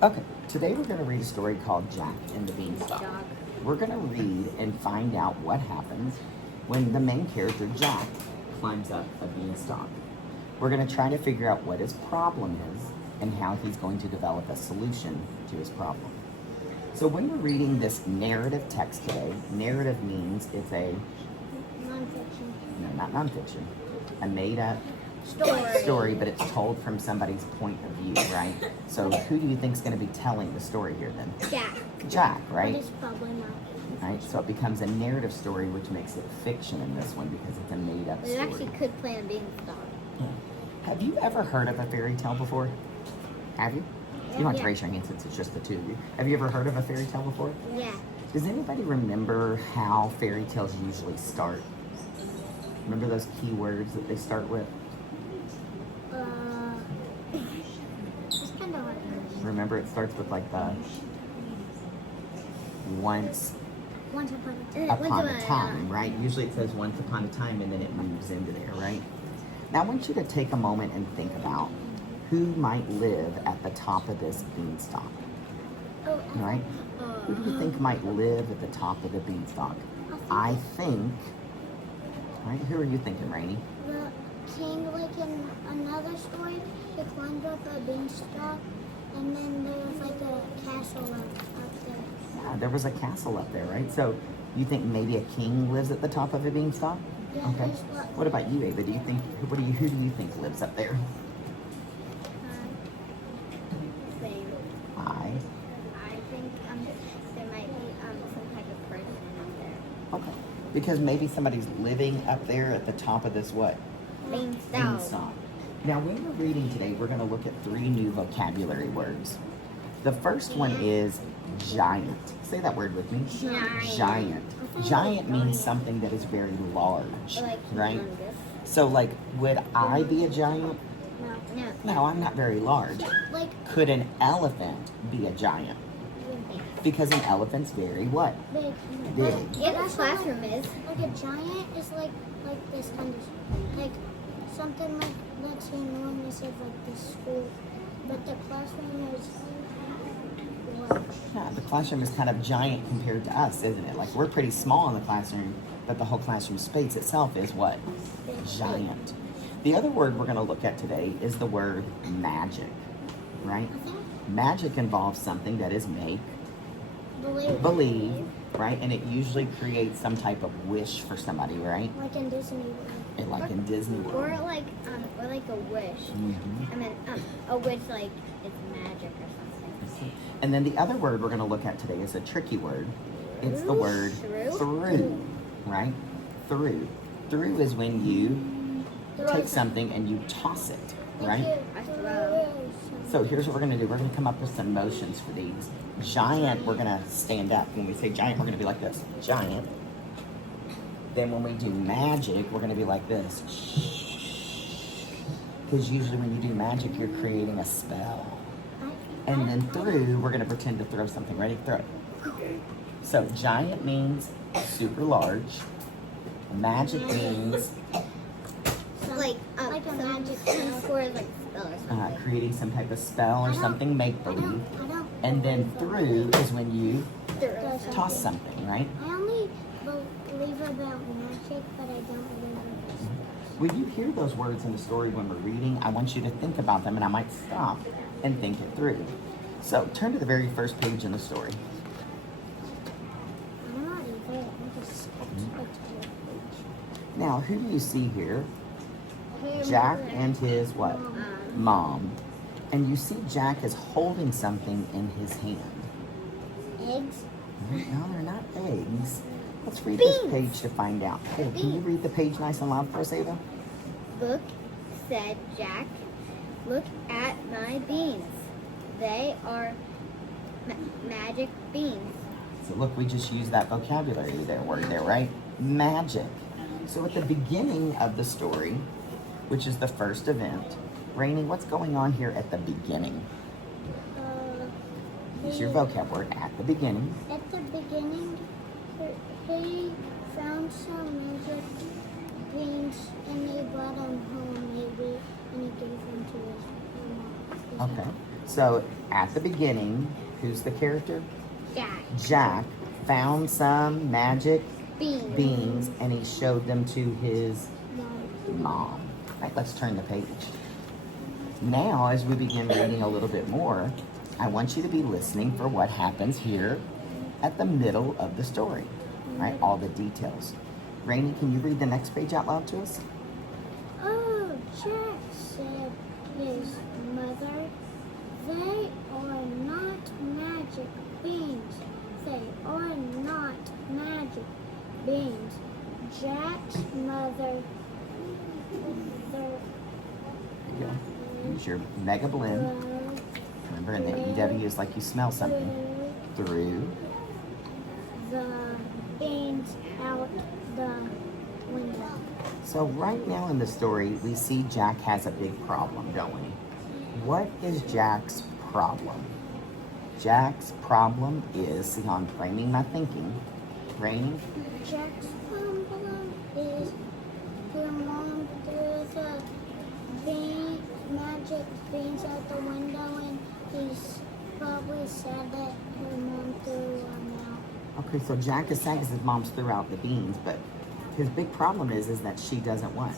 Okay, today we're going to read a story called Jack and the Beanstalk. We're going to read and find out what happens when the main character, Jack, climbs up a beanstalk. We're going to try to figure out what his problem is and how he's going to develop a solution to his problem. So when we're reading this narrative text today, narrative means it's a... Nonfiction. No, not nonfiction. A made-up Story. but it's told from somebody's point of view, right? So who do you think is going to be telling the story here then? Jack, right? But it's probably not. Right, so it becomes a narrative story, which makes it fiction in this one because it's a made-up It story. actually could play on beanstalk. Yeah. Have you ever heard of a fairy tale before? Have you? You don't have to Yeah. raise your hand since it's just the two of you. Have you ever heard of a fairy tale before? Yeah. Does anybody remember how fairy tales usually start? Remember those key words that they start with? It's kind of hard. Remember, it starts with like the once Once upon a time, right? Usually it says once upon a time and then it moves into there, right? Now I want you to take a moment and think about who might live at the top of this beanstalk, right? Who do you think might live at the top of the beanstalk? I think, right? Who are you thinking, Rainey? The king, like in another story, he climbed up a beanstalk, and then there was like a castle up there. Yeah, there was a castle up there, right? So you think maybe a king lives at the top of a beanstalk? Yeah, Okay. there's What about you, Ava? Do you think who do you think lives up there? Same. I. I think there might be some type of person up there. Okay. Because maybe somebody's living up there at the top of this what? Beanstalk. Now, when we're reading today, we're going to look at 3 new vocabulary words. The first one is giant. Say that word with me. Giant. Giant means something that is very large, Like right? humongous. So, like, would I be a giant? No. No, I'm not very large. Like Could an elephant be a giant? Because an elephant's very what? big. Big. Yeah, the classroom is. Like a giant is like this kind of like something like that's enormous of like the school, but the classroom is large. Yeah, the classroom is kind of giant compared to us, isn't it? Like, we're pretty small in the classroom, but the whole classroom space itself is what? Giant. The other word we're going to look at today is the word magic, right? Magic involves something that is make, believe, right? And it usually creates some type of wish for somebody, right? Like in Disney World. Like in Disney World. Or like a wish. Mhm. I mean, a wish like it's magic or something. And then the other word we're going to look at today is a tricky word. It's the word through, right? Through. Through is when you take something and you toss it, right? So here's what we're going to do. We're going to come up with some motions for these. Giant, we're going to stand up. When we say giant, we're going to be like this. Giant. Then when we do magic, we're going to be like this. Because usually when you do magic, you're creating a spell. And then through, we're going to pretend to throw something. Ready? Throw it. So giant means super large. Magic means Like a magic spell for like spell or something. creating some type of spell or something make-believe. I don't. And then through is when you Throw toss something, right? I only believe about magic, but I don't believe in When you hear those words in the story when we're reading, I want you to think about them, and I might stop and think it through. So turn to the very first page in the story. I'm not either. I'm just Now, who do you see here? Jack and his what? Mom. And you see Jack is holding something in his hand. eggs. No, they're not eggs. Let's read this page to find out. Hey, can you read the page nice and loud for us, Ava? Look, said Jack. Look at my beans. They are magic beans. So look, we just used that vocabulary word there, right? Magic. So at the beginning of the story, which is the first event, Rainey, what's going on here at the beginning? Use your vocab word, at the beginning. At the beginning, he found some magic beans and he brought them home, maybe, and he gave them to his mom. Okay. So at the beginning, who's the character? Jack. Jack found some magic Beans. beans and he showed them to his Mom. mom. All right, let's turn the page. Now, as we begin reading a little bit more, I want you to be listening for what happens here at the middle of the story, right? All the details. Rainey, can you read the next page out loud to us? Oh, Jack said his mother, they are not magic beans. They are not magic beans. Jack's mother, There you go. Use your mega blend. Remember, and the EW is like you smell something. Through. the beans out the window. So right now in the story, we see Jack has a big problem, don't we? What is Jack's problem? Jack's problem is, see how I'm framing my thinking. Rainey? Jack's problem is your mom threw the magic beans out the window, and he's probably sad that her mom threw them out. Okay, so Jack is sad because his mom's threw out the beans, but his big problem is that she doesn't what?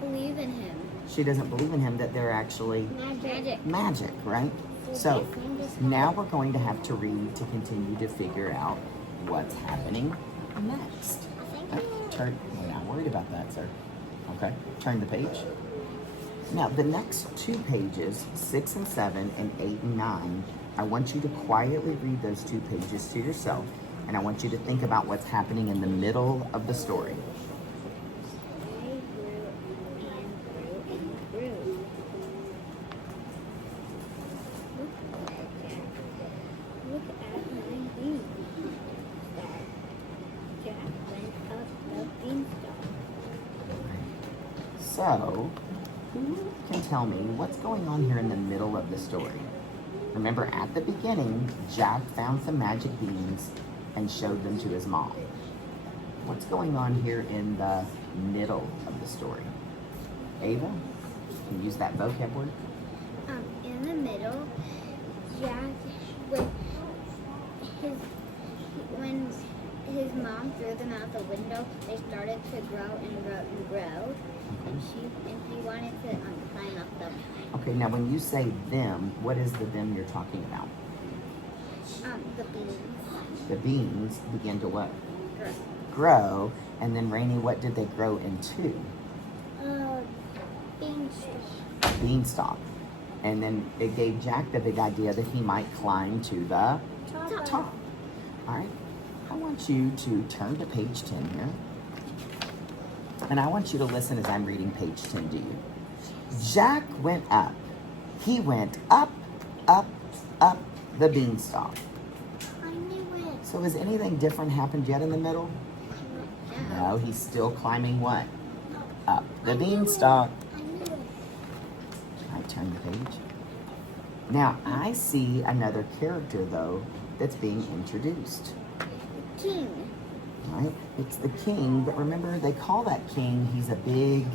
Believe in him. She doesn't believe in him that they're actually Magic. magic, right? So now we're going to have to read to continue to figure out what's happening next. We're not worried about that, sir. Okay, turn the page. Now, the next 2 pages, 6 and 7 and 8 and 9, I want you to quietly read those 2 pages to yourself, and I want you to think about what's happening in the middle of the story. They grew and grew and grew. Look at my beans. Jack went up the beanstalk. So, who can tell me what's going on here in the middle of the story? Remember, at the beginning, Jack found some magic beans and showed them to his mom. What's going on here in the middle of the story? Ava, can you use that vocab word? In the middle, Jack, when his mom threw them out the window, they started to grow and grow and grow. And he wanted to climb up them. Okay, now when you say them, what is the them you're talking about? The beans. The beans begin to what? Grow. Grow, and then Rainey, what did they grow into? Beanstalk. Beanstalk. And then it gave Jack the big idea that he might climb to the top. All right, I want you to turn to page 10 here. And I want you to listen as I'm reading page 10 to you. Jack went up. He went up, up, up the beanstalk. I knew it. So has anything different happened yet in the middle? No, he's still climbing what? Up the beanstalk. I knew it. I turn the page. Now I see another character though that's being introduced. King. Right? It's the king, but remember they call that king, he's a big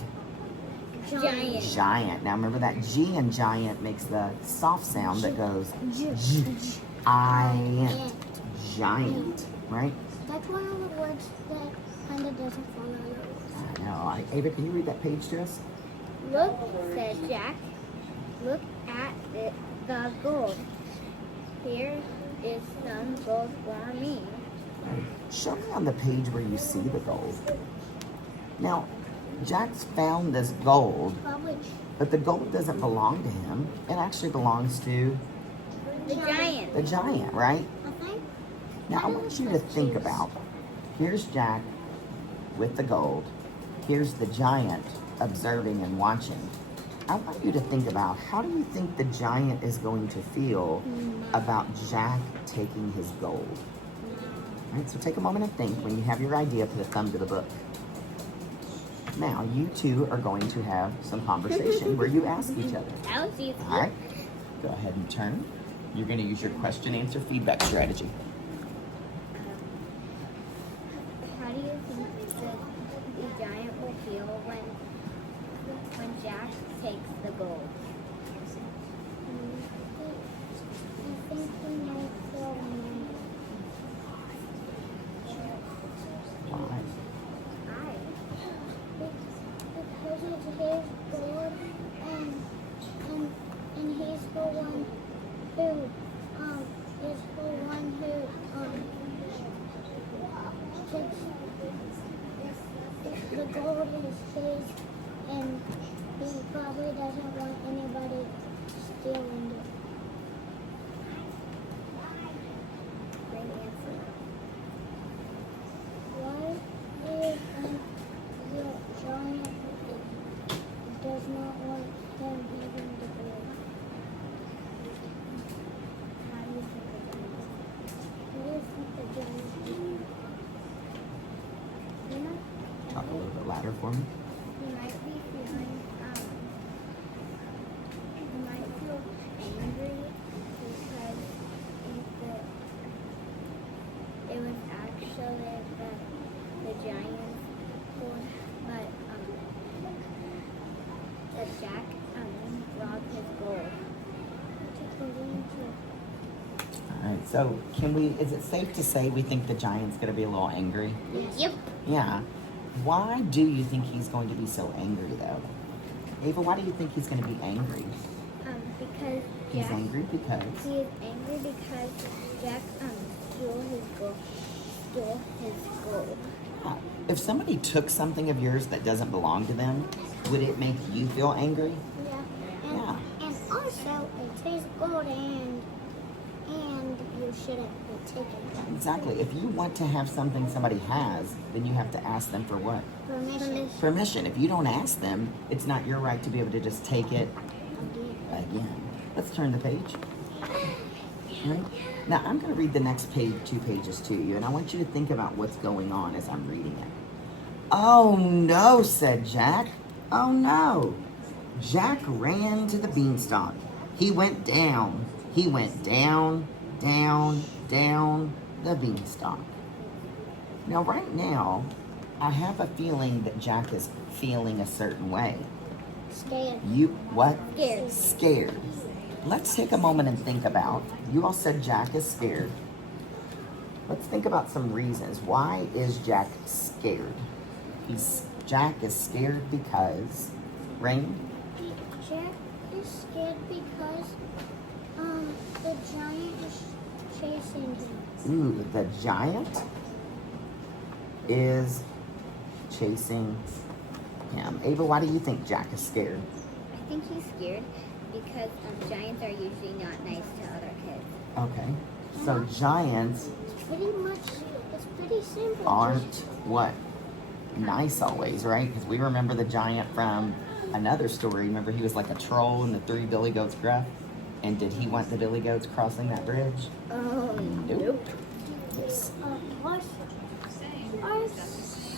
giant. Now remember that G in giant makes the soft sound that goes giant, giant, right? That's one of the words that kind of doesn't follow. I know. Ava, can you read that page to us? Look, said Jack. Look at the gold. Here is some gold for me. Show me on the page where you see the gold. Now, Jack's found this gold, Probably but the gold doesn't belong to him. It actually belongs to The giant. the giant, right? I think. Now, I want you to think about, here's Jack with the gold. Here's the giant observing and watching. I want you to think about, how do you think the giant is going to feel about Jack taking his gold? All right, so take a moment and think. When you have your idea, put a thumb to the book. Now, you two are going to have some conversation where you ask each other. That was easy. All right, go ahead and turn. You're going to use your question, answer, feedback strategy. How do you think the giant will feel when Jack takes the gold? who is the one who takes the gold is his, and he probably doesn't want anybody stealing it. Great answer. Why do you think the giant does not want them having the gold? How do you think they're gonna do it? What do you think the giant does? You know, Talk a little bit louder for me. he might be feeling, he might feel angry because it was actually the giant's gold, but that Jack robbed his gold. All right, so is it safe to say we think the giant's gonna be a little angry? Yep. Yeah. Why do you think he's going to be so angry though? Ava, why do you think he's gonna be angry? Because He's Jack, angry because he is angry because Jack stole his gold. if somebody took something of yours that doesn't belong to them, would it make you feel angry? Yeah. Yeah. And also, it tastes gold and you shouldn't be taking it. Exactly. If you want to have something somebody has, then you have to ask them for what? Permission. Permission. If you don't ask them, it's not your right to be able to just take it again. Let's turn the page. Right? Now, I'm going to read the next page, 2 pages to you, and I want you to think about what's going on as I'm reading it. Oh no, said Jack. Oh no. Jack ran to the beanstalk. He went down. He went down, down, down the beanstalk. Now, right now, I have a feeling that Jack is feeling a certain way. Scared. You, what? Scared. Scared. Let's take a moment and think about, you all said Jack is scared. Let's think about some reasons. Why is Jack scared? Jack is scared because, Rain? Jack is scared because the giant is chasing him. Ooh, the giant is chasing him. Ava, why do you think Jack is scared? I think he's scared because giants are usually not nice to other kids. Okay. So giants It's pretty simple. aren't what? Nice always, right? Because we remember the giant from another story. Remember he was like a troll in the 3 Billy Goats Gruff? And did he want the Billy Goats crossing that bridge? Oh, Nope. Yes.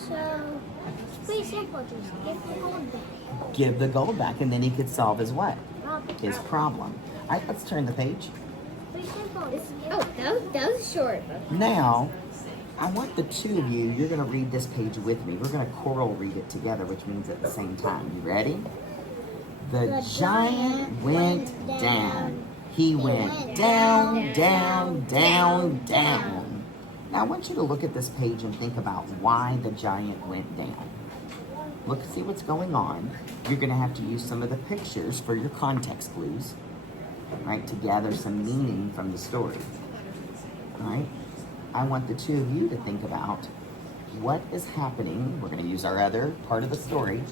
So, it's pretty simple. Just give the gold back. Give the gold back and then he could solve his what? Problem. His problem. All right, let's turn the page. Pretty simple. That was short. Now, I want the 2 of you, you're going to read this page with me. We're going to choral read it together, which means at the same time. You ready? The giant went down. He went down, down, down, down. Now, I want you to look at this page and think about why the giant went down. Look, see what's going on. You're going to have to use some of the pictures for your context clues, right, to gather some meaning from the story. All right? I want the 2 of you to think about what is happening. We're going to use our other part of the story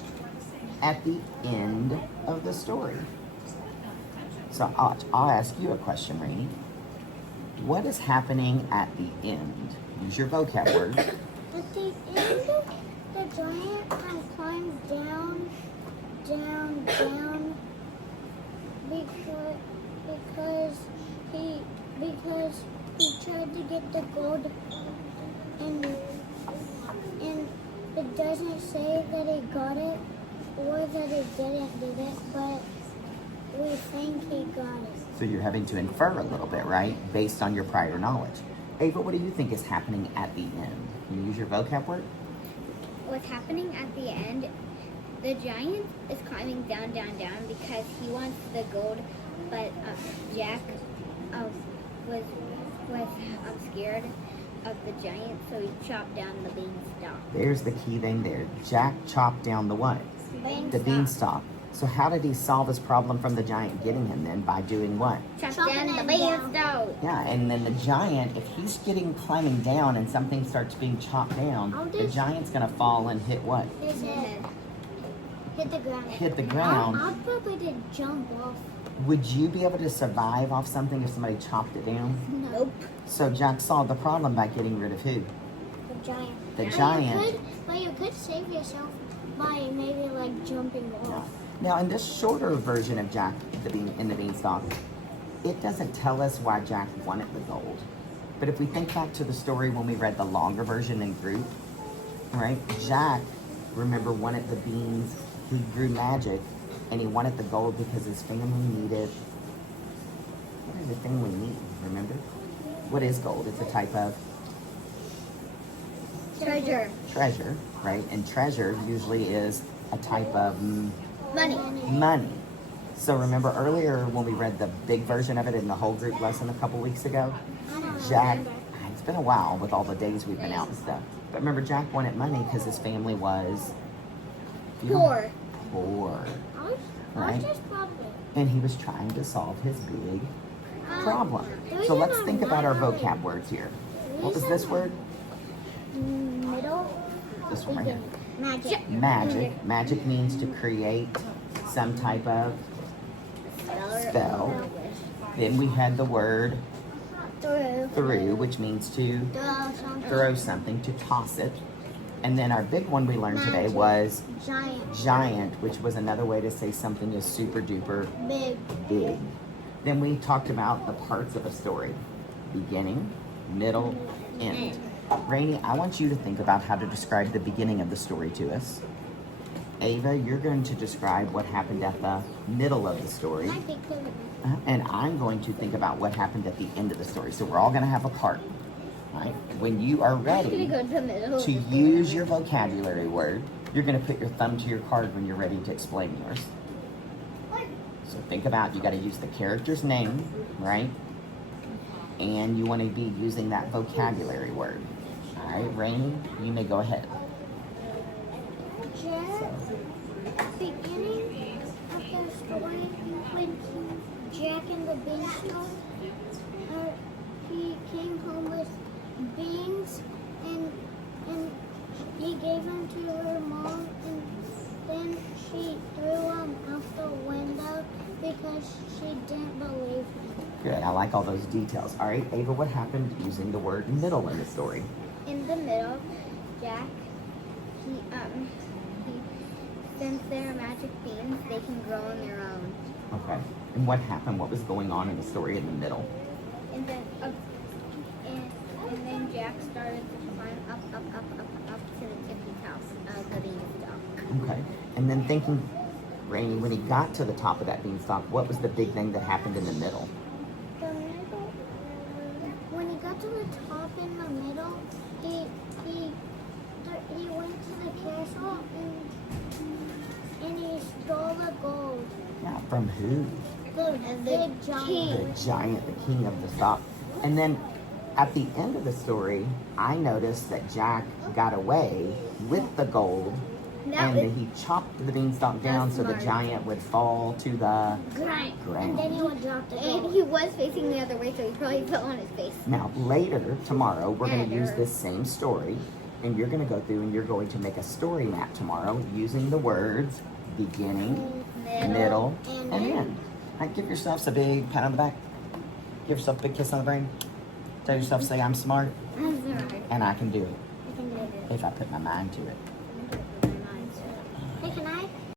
at the end of the story. So I'll ask you a question, Rainey. What is happening at the end? Use your vocab word. At the end, the giant climbed down, down, down because he tried to get the gold, and it doesn't say that he got it or that he didn't get it, but we think he got it. So you're having to infer a little bit, right? Based on your prior knowledge. Ava, what do you think is happening at the end? Can you use your vocab word? What's happening at the end, the giant is climbing down, down, down because he wants the gold, but Jack was scared of the giant, so he chopped down the beanstalk. There's the key thing there. Jack chopped down the what? The beanstalk. So how did he solve his problem from the giant getting him then? By doing what? Chop Chopping down the it beanstalk. down. Yeah, and then the giant, if he's climbing down and something starts being chopped down, I'll the just- giant's gonna fall and hit what? His head. Hit the ground. Hit the ground. I'll probably did jump off. Would you be able to survive off something if somebody chopped it down? Nope. So Jack solved the problem by getting rid of who? The giant. The But giant. But you could save yourself by maybe like jumping Yeah. off. Now, in this shorter version of Jack in the Beanstalk, it doesn't tell us why Jack wanted the gold. But if we think back to the story when we read the longer version in group, right? Jack, remember, wanted the beans. He grew magic, and he wanted the gold because his family needed. What is the family need? Remember? What is gold? It's a type of Treasure. treasure, right? And treasure usually is a type of Money. money. So remember earlier when we read the big version of it in the whole group lesson a couple weeks ago? I don't Jack, remember. it's been a while with all the days we've been out and stuff. But remember, Jack wanted money because his family was Poor. Poor, I was Right. just probably. and he was trying to solve his big problem. the So reason let's I'm think about our not- vocab words here. What was reason this I'm- word? Middle. This one right here. Magic. Magic. Magic means to create some type of spell. Then we had the word through, which means to throw something, to toss it. And then our big one we learned today Magic. was Giant. giant, which was another way to say something is super duper Big. big. Then we talked about the parts of a story: beginning, middle, end. Rainey, I want you to think about how to describe the beginning of the story to us. Ava, you're going to describe what happened at the middle of the story. I picked it. And I'm going to think about what happened at the end of the story. So we're all going to have a part. Right? When you are I'm gonna ready go to the middle. to use your vocabulary word, you're going to put your thumb to your card when you're ready to explain yours. So think about, you got to use the character's name, right? And you want to be using that vocabulary word. All right, Rainey, you may go ahead. Beginning of the story when Jack and the Beanstalk, he came home with beans and he gave them to her mom and then she threw them out the window because she didn't believe him. Good, I like all those details. All right, Ava, what happened using the word middle in the story? In the middle, Jack, he since they're magic beans, they can grow on their own. Okay, and what happened? What was going on in the story in the middle? And then and then Jack started to climb up to the tippy house of the beanstalk. Okay, and then thinking, Rainey, when he got to the top of that beanstalk, what was the big thing that happened in the middle? The middle, when he got to the top in the middle, he went to the castle and he stole the gold. Yeah, from who? The big The giant. giant, the king of the stock. And then at the end of the story, I noticed that Jack got away with the gold and that he chopped the beanstalk down so the smart. giant would fall to the Right. And then ground. he would drop the And gold. he was facing the other way, so he probably fell on his face. Now, later, tomorrow, we're going to Yeah, use there. this same story, and you're going to go through and you're going to make a story map tomorrow using the words beginning, middle, and end. Right, give yourselves a big pat on the back. Give yourself a big kiss on the brain. Tell yourself, say, I'm smart, That's right. and I can do it I can do it. if I put my mind to it.